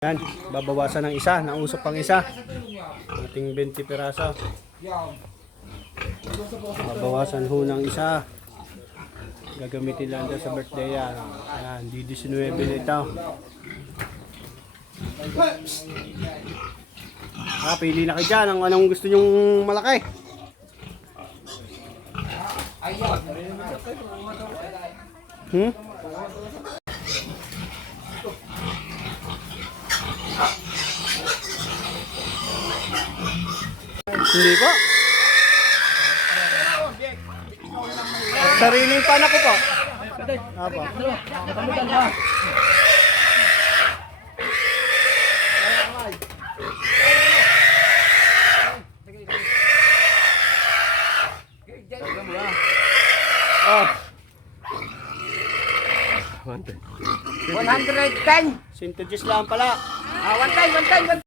Yan, babawasan ng isa, nausap pang isa. Ating 20 piraso. Babawasan ho ng isa. Gagamitin lang dyan sa birthday yan. Ayan, di 19 nito. Pili na kayo dyan ang anong gusto nyong malaki. Hindi po. Sariling panak ko po. Apo. Oh. 110. 110 lang pala. 110.